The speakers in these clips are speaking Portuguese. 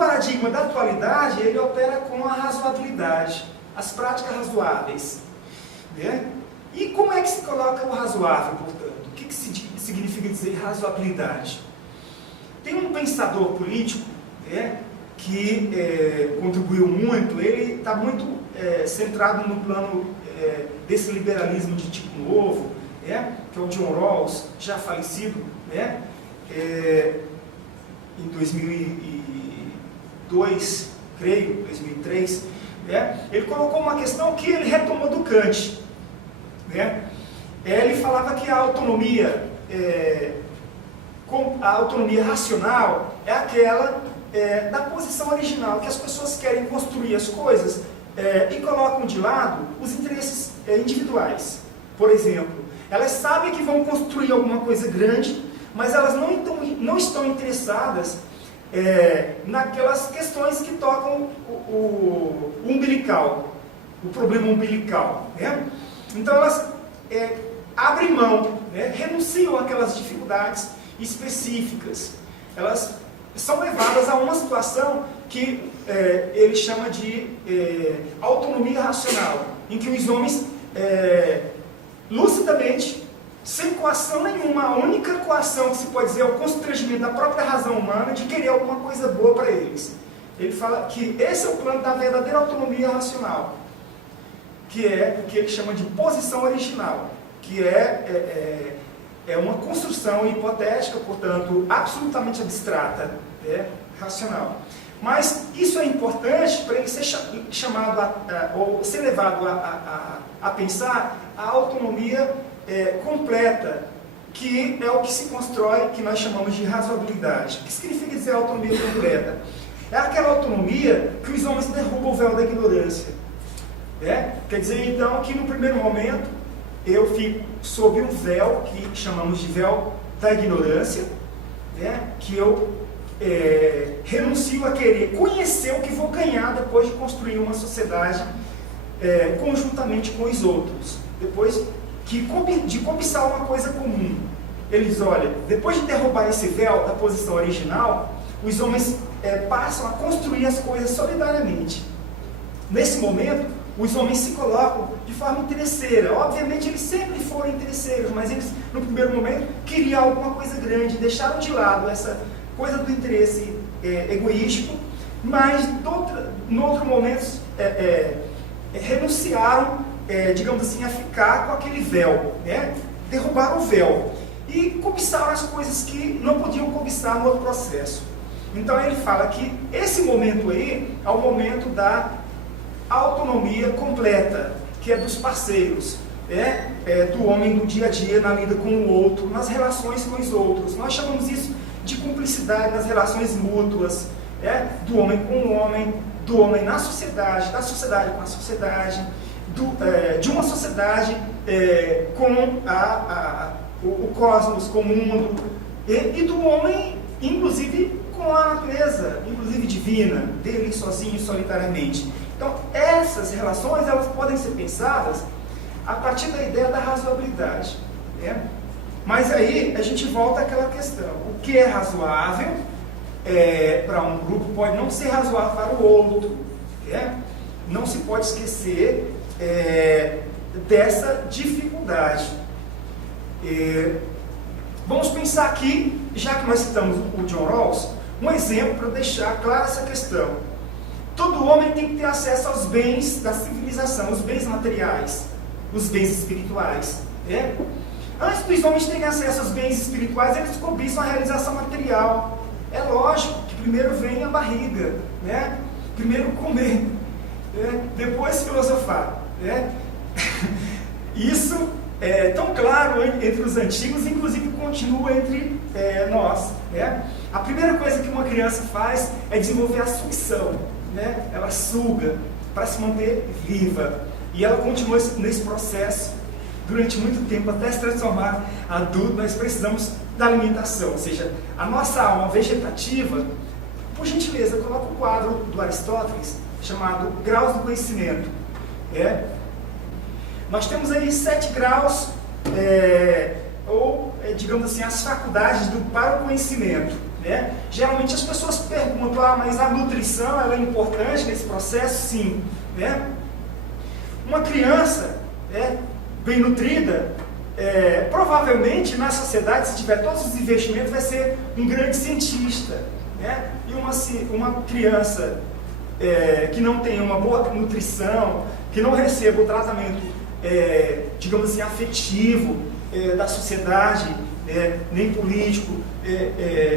paradigma da atualidade, ele opera com a razoabilidade, as práticas razoáveis, né? E como é que se coloca o razoável, portanto? O que significa dizer razoabilidade? Tem um pensador político, né, que contribuiu muito, ele está muito centrado no plano desse liberalismo de tipo novo, né, que é o John Rawls, já falecido, né, em 2002, creio, 2003, né, ele colocou uma questão que ele retomou do Kant, né. Ele falava que a autonomia racional é aquela da posição original, que as pessoas querem construir as coisas e colocam de lado os interesses individuais. Por exemplo, elas sabem que vão construir alguma coisa grande, mas elas não estão interessadas naquelas questões que tocam o umbilical, o problema umbilical, né? Então elas abrem mão, né? Renunciam àquelas dificuldades específicas. Elas são levadas a uma situação que ele chama de autonomia racional, em que os homens, lucidamente, sem coação nenhuma, a única coação que se pode dizer é o constrangimento da própria razão humana de querer alguma coisa boa para eles. Ele fala que esse é o plano da verdadeira autonomia racional, que é o que ele chama de posição original, que é uma construção hipotética, portanto, absolutamente abstrata, racional. Mas isso é importante para ele ser chamado, ou ser levado a pensar a autonomia completa, que é o que se constrói, que nós chamamos de razoabilidade. O que significa dizer autonomia completa? É aquela autonomia que os homens derrubam o véu da ignorância. Quer dizer, então, que no primeiro momento eu fico sob um véu que chamamos de véu da ignorância, que eu renuncio a querer conhecer o que vou ganhar depois de construir uma sociedade conjuntamente com os outros, depois de cobiçar uma coisa comum. Eles olham, depois de derrubar esse véu da posição original, os homens passam a construir as coisas solidariamente. Nesse momento, os homens se colocam de forma interesseira. Obviamente eles sempre foram interesseiros, mas eles, no primeiro momento, queriam alguma coisa grande, deixaram de lado essa coisa do interesse egoístico, mas no outro momento renunciaram, digamos assim, a ficar com aquele véu, derrubaram o véu e cobiçaram as coisas que não podiam cobiçar no outro processo. Então ele fala que esse momento aí é o momento da autonomia completa, que é dos parceiros, do homem do dia a dia, na lida com o outro, nas relações com os outros. Nós chamamos isso de cumplicidade nas relações mútuas, do homem com o homem, do homem na sociedade, da sociedade com a sociedade, de uma sociedade com o cosmos, com o mundo, e do homem, inclusive, com a natureza, inclusive divina, dele sozinho, solitariamente. Então, essas relações, elas podem ser pensadas a partir da ideia da razoabilidade. Mas aí, a gente volta àquela questão. O que é razoável para um grupo pode não ser razoável para o outro. Não se pode esquecer dessa dificuldade. Vamos pensar aqui, já que nós citamos o John Rawls, um exemplo para deixar clara essa questão. Todo homem tem que ter acesso aos bens da civilização, os bens materiais, os bens espirituais. Antes dos homens terem acesso aos bens espirituais, eles cobiçam a realização material. É lógico que primeiro vem a barriga, primeiro comer, depois filosofar. Isso é tão claro entre os antigos, inclusive continua entre nós. A primeira coisa que uma criança faz é desenvolver a sucção. Ela suga para se manter viva, e ela continua nesse processo durante muito tempo até se transformar adulto. Nós precisamos da alimentação, ou seja, a nossa alma vegetativa. Por gentileza, coloca o quadro do Aristóteles chamado Graus do Conhecimento. Nós temos aí 7 graus, digamos assim, as faculdades para o conhecimento. né? Geralmente as pessoas perguntam, ah, mas a nutrição ela é importante nesse processo? Sim, né? Uma criança, né, bem nutrida, provavelmente na sociedade, se tiver todos os investimentos, vai ser um grande cientista, né? E uma criança que não tem uma boa nutrição, que não receba o tratamento, digamos assim, afetivo da sociedade, nem político,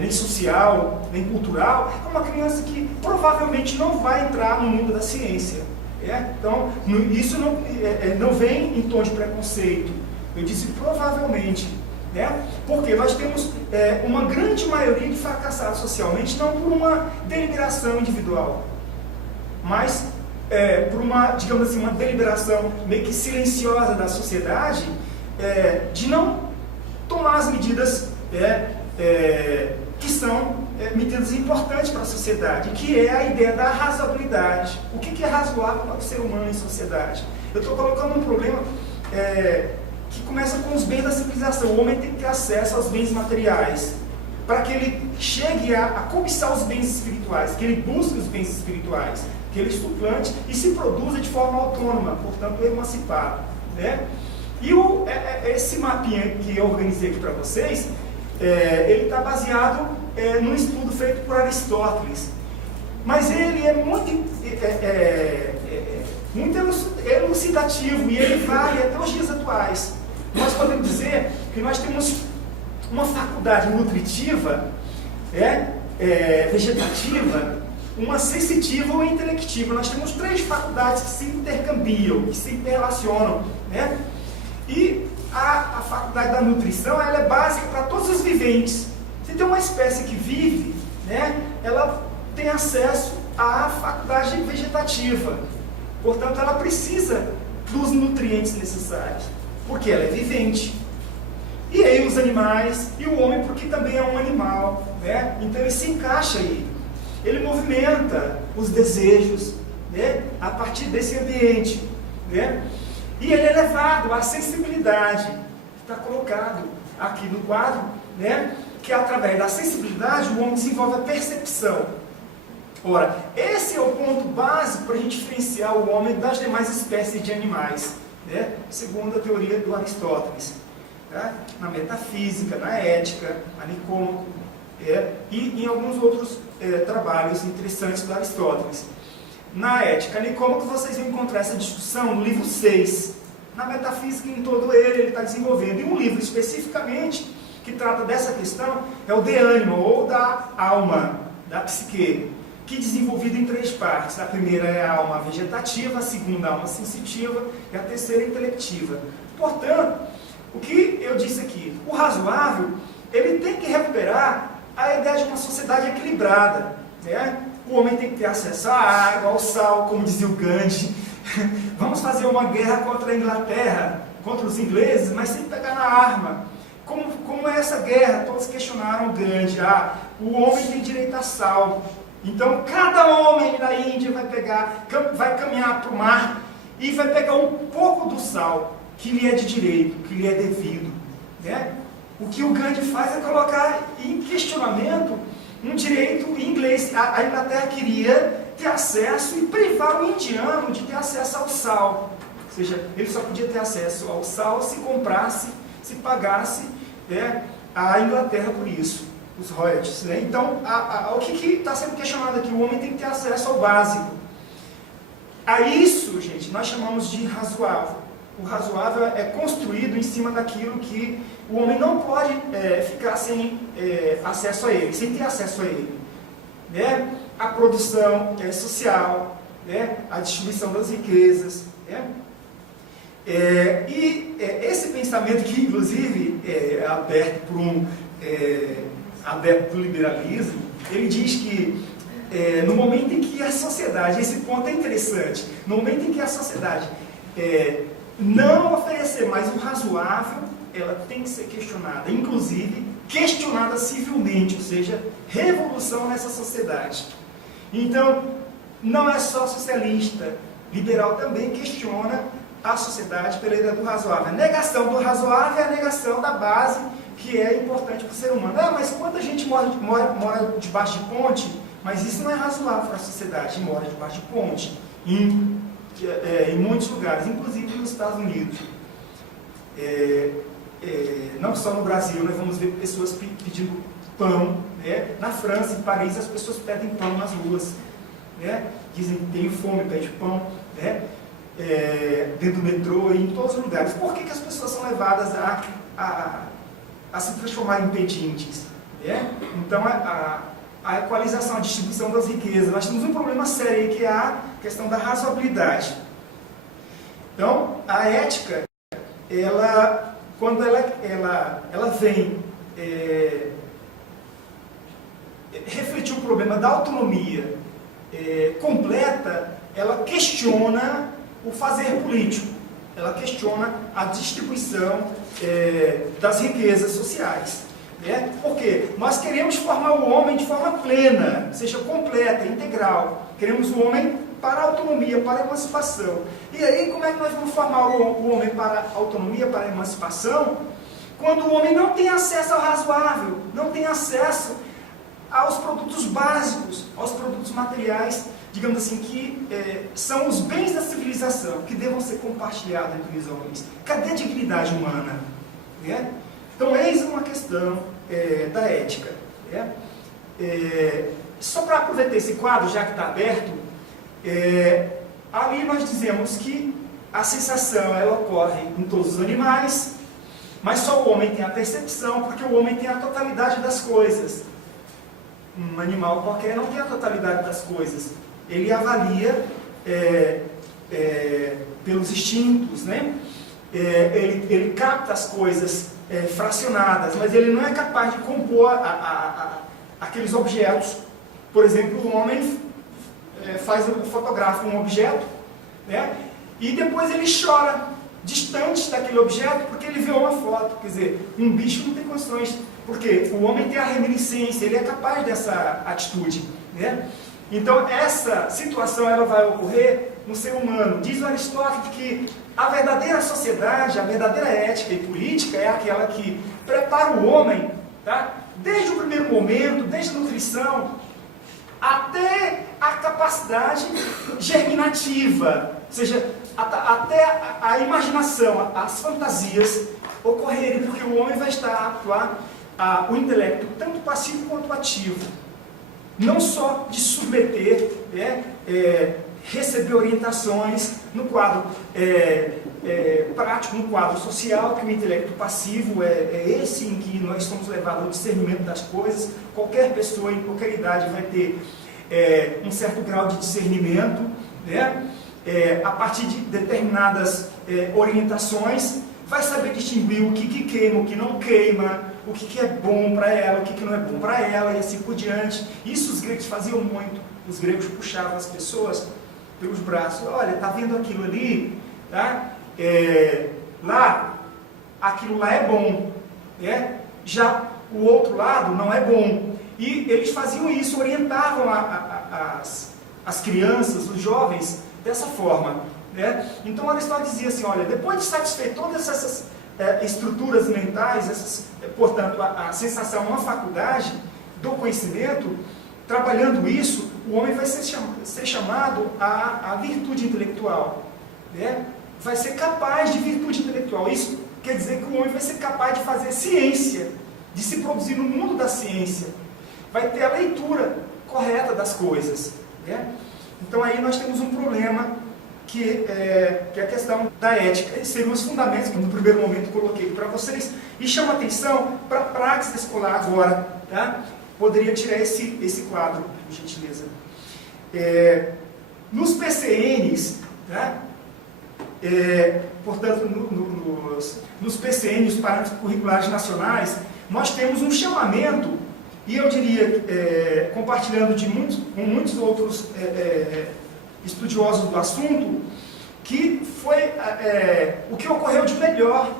nem social, nem cultural, é uma criança que provavelmente não vai entrar no mundo da ciência. Então, isso não vem em tom de preconceito. Eu disse provavelmente, né? Porque nós temos uma grande maioria de fracassados socialmente, não por uma deliberação individual, mas por uma, digamos assim, uma deliberação meio que silenciosa da sociedade, de não tomar as medidas que são medidas importantes para a sociedade, que é a ideia da razoabilidade. O que é razoável para o ser humano em sociedade? Eu estou colocando um problema que começa com os bens da civilização. O homem tem que ter acesso aos bens materiais, para que ele chegue a cobiçar os bens espirituais, que ele busque os bens espirituais, que ele suplante e se produza de forma autônoma, portanto emancipado, né? E esse mapinha que eu organizei aqui para vocês, ele está baseado num estudo feito por Aristóteles, mas ele é muito elucidativo e ele vale até os dias atuais. Nós podemos dizer que nós temos uma faculdade nutritiva, vegetativa, uma sensitiva ou intelectiva. Nós temos 3 faculdades que se intercambiam, que se interrelacionam, né? E a faculdade da nutrição, ela é básica para todos os viventes. Se tem uma espécie que vive, né, ela tem acesso à faculdade vegetativa. Portanto, ela precisa dos nutrientes necessários, porque ela é vivente. E aí os animais, e o homem, porque também é um animal, né? Então ele se encaixa aí. Ele movimenta os desejos, né, a partir desse ambiente, né? E ele é levado à sensibilidade, está colocado aqui no quadro, né, que através da sensibilidade o homem desenvolve a percepção. Ora, esse é o ponto básico para a gente diferenciar o homem das demais espécies de animais, né, segundo a teoria do Aristóteles, tá? Na metafísica, na ética, a Nicômaco, e em alguns outros trabalhos interessantes do Aristóteles. Na ética, Nicômaco, vocês vão encontrar essa discussão no livro 6. Na metafísica, em todo ele está desenvolvendo. E um livro especificamente que trata dessa questão é o De Anima, ou da alma, da psique, que é desenvolvido em 3 partes. A primeira é a alma vegetativa, a segunda a alma sensitiva e a terceira intelectiva. Portanto, o que eu disse aqui, o razoável, ele tem que recuperar a ideia de uma sociedade equilibrada, né? O homem tem que ter acesso à água, ao sal, como dizia o Gandhi. Vamos fazer uma guerra contra a Inglaterra, contra os ingleses, mas sem pegar na arma. Como é essa guerra? Todos questionaram o Gandhi. O homem tem direito a sal. Então, cada homem da Índia vai caminhar para o mar e vai pegar um pouco do sal que lhe é de direito, que lhe é devido, né? O que o Gandhi faz é colocar em questionamento um direito inglês. A Inglaterra queria ter acesso e privar o indiano de ter acesso ao sal. Ou seja, ele só podia ter acesso ao sal se comprasse, se pagasse a Inglaterra por isso, os royalties, né? Então, o que está sendo questionado aqui? O homem tem que ter acesso ao básico. A isso, gente, nós chamamos de razoável. O razoável é construído em cima daquilo que o homem não pode ficar sem acesso a ele, sem ter acesso a ele, né? A produção social, né? A distribuição das riquezas, né? Esse pensamento que, inclusive, é aberto por um adepto do liberalismo, ele diz que no momento em que a sociedade, esse ponto é interessante, no momento em que a sociedade não oferecer mais o razoável, ela tem que ser questionada, inclusive questionada civilmente, ou seja, revolução nessa sociedade. Então, não é só socialista, liberal também questiona a sociedade pela ideia do razoável. A negação do razoável é a negação da base que é importante para o ser humano. Ah, mas quanta gente mora debaixo de ponte? Mas isso não é razoável para a sociedade, mora debaixo de ponte, em muitos lugares, inclusive nos Estados Unidos. Não só no Brasil, nós vamos ver pessoas pedindo pão, né? Na França, em Paris, as pessoas pedem pão nas ruas, né? Dizem que tem fome, pede pão, né? Dentro do metrô e em todos os lugares. Por que as pessoas são levadas a se transformar em pedintes? Né? Então, a equalização, a distribuição das riquezas. Nós temos um problema sério aí, que é a questão da razoabilidade. Então, a ética, quando ela vem refletir o problema da autonomia completa, ela questiona o fazer político, ela questiona a distribuição das riquezas sociais. Né? Porque nós queremos formar o homem de forma plena, seja completa, integral. Queremos o homem para a autonomia, para a emancipação. E aí, como é que nós vamos formar o homem para a autonomia, para a emancipação, quando o homem não tem acesso ao razoável, não tem acesso aos produtos básicos, aos produtos materiais, digamos assim, que são os bens da civilização, que devam ser compartilhados entre os homens. Cadê a dignidade humana? Né? Então, eis uma questão da ética. Né? Só para aproveitar esse quadro, já que está aberto, ali nós dizemos que a sensação ela ocorre em todos os animais, mas só o homem tem a percepção, porque o homem tem a totalidade das coisas. Um animal qualquer não tem a totalidade das coisas. Ele avalia pelos instintos, né? Ele capta as coisas fracionadas, mas ele não é capaz de compor aqueles objetos. Por exemplo, o homem fotografa um objeto, né? E depois ele chora distante daquele objeto porque ele viu uma foto. Quer dizer, um bicho não tem condições, porque o homem tem a reminiscência, ele é capaz dessa atitude, né? Então, essa situação ela vai ocorrer no ser humano. Diz Aristóteles que a verdadeira sociedade, a verdadeira ética e política é aquela que prepara o homem, tá? Desde o primeiro momento, desde a nutrição, até a capacidade germinativa, ou seja, até a imaginação, as fantasias ocorrerem, porque o homem vai estar apto o intelecto, tanto passivo quanto ativo. Não só de submeter, receber orientações no quadro prático, no quadro social, que o intelecto passivo é esse em que nós somos levados ao discernimento das coisas. Qualquer pessoa, em qualquer idade, vai ter um certo grau de discernimento, né? A partir de determinadas orientações, vai saber distinguir o que queima, o que não queima, o que é bom para ela, o que não é bom para ela, e assim por diante. Isso os gregos faziam muito. Os gregos puxavam as pessoas pelos braços. Olha, está vendo aquilo ali? Tá? Lá, aquilo lá é bom. Já o outro lado não é bom. E eles faziam isso, orientavam as crianças, os jovens, dessa forma. Então Aristóteles dizia assim, olha, depois de satisfeito todas essas estruturas mentais, portanto, a sensação é uma faculdade do conhecimento, trabalhando isso, o homem vai ser chamado à virtude intelectual. Vai ser capaz de virtude intelectual. Isso quer dizer que o homem vai ser capaz de fazer ciência, de se produzir no mundo da ciência. Vai ter a leitura correta das coisas. Então aí nós temos um problema que é a questão da ética. Esses seriam os fundamentos que no primeiro momento coloquei para vocês. E chama atenção para a praxis escolar agora. Tá? Poderia tirar esse quadro, por gentileza. Nos PCNs, tá? Portanto, nos PCNs, os parâmetros curriculares nacionais, nós temos um chamamento, e eu diria, compartilhando com muitos outros estudiosos do assunto, que foi o que ocorreu de melhor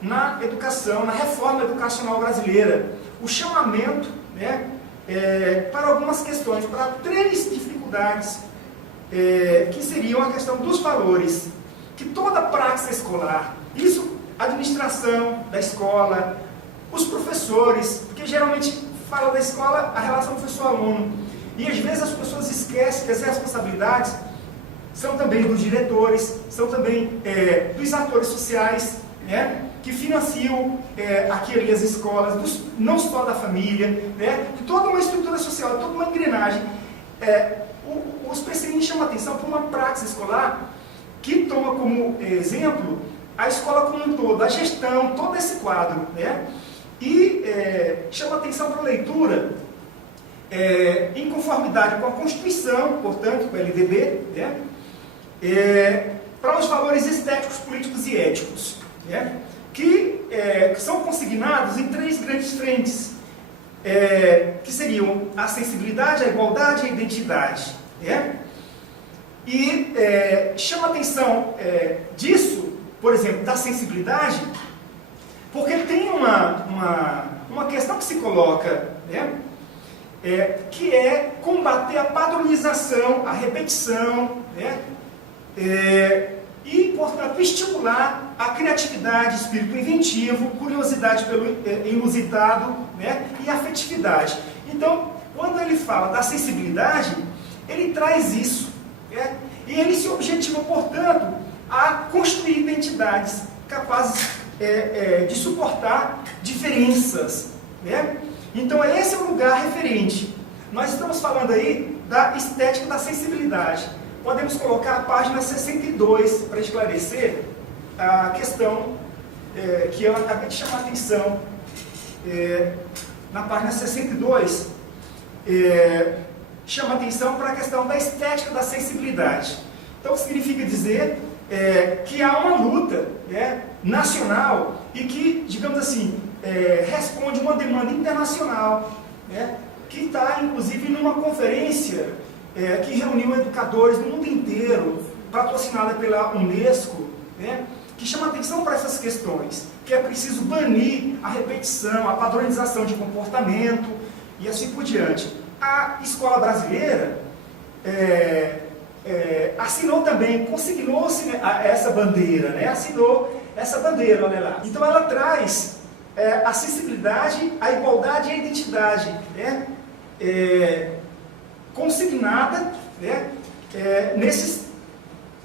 na educação, na reforma educacional brasileira. O chamamento para algumas questões, para 3 dificuldades, que seriam a questão dos valores, que toda praxe escolar, isso, administração da escola, os professores, porque geralmente fala da escola a relação professor-aluno, e às vezes as pessoas esquecem que as responsabilidades são também dos diretores, são também dos atores sociais, né, que financiam aqui as escolas, não só da família, né, de toda uma estrutura social, toda uma engrenagem. Os PCI chamam a atenção para uma prática escolar que toma como exemplo a escola como um todo, a gestão, todo esse quadro, né, e chama a atenção para a leitura em conformidade com a Constituição, portanto, com o LDB, né, para os valores estéticos, políticos e éticos, né, que são consignados em 3 grandes frentes, que seriam a sensibilidade, a igualdade e a identidade, né? E chama a atenção disso, por exemplo, da sensibilidade, porque tem uma questão que se coloca, né, que é combater a padronização, a repetição, né, e, portanto, estimular a criatividade, espírito inventivo, curiosidade pelo inusitado, né, e afetividade. Então, quando ele fala da sensibilidade, ele traz isso, né, e ele se objetiva, portanto, a construir identidades capazes de suportar diferenças, né? Então, esse é o lugar referente. Nós estamos falando aí da estética da sensibilidade. Podemos colocar a página 62 para esclarecer a questão que eu acabei de chamar a atenção. Na página 62, chama a atenção para a questão da estética da sensibilidade. Então, significa dizer que há uma luta, né, nacional e que, digamos assim, responde uma demanda internacional, né, que está, inclusive, numa conferência que reuniu educadores do mundo inteiro, patrocinada pela Unesco, né, que chama atenção para essas questões, que é preciso banir a repetição, a padronização de comportamento e assim por diante. A escola brasileira assinou também, consignou-se essa bandeira, né, assinou essa bandeira, olha lá. Então ela traz a sensibilidade, a igualdade e a identidade, né, consignada, né, nesses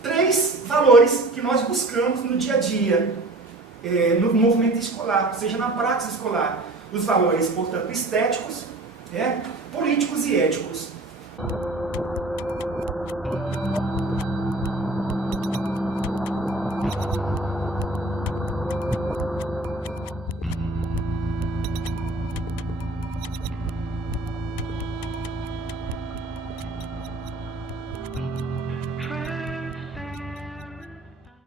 3 valores que nós buscamos no dia a dia, no movimento escolar, ou seja, na prática escolar. Os valores, portanto, estéticos, né, políticos e éticos.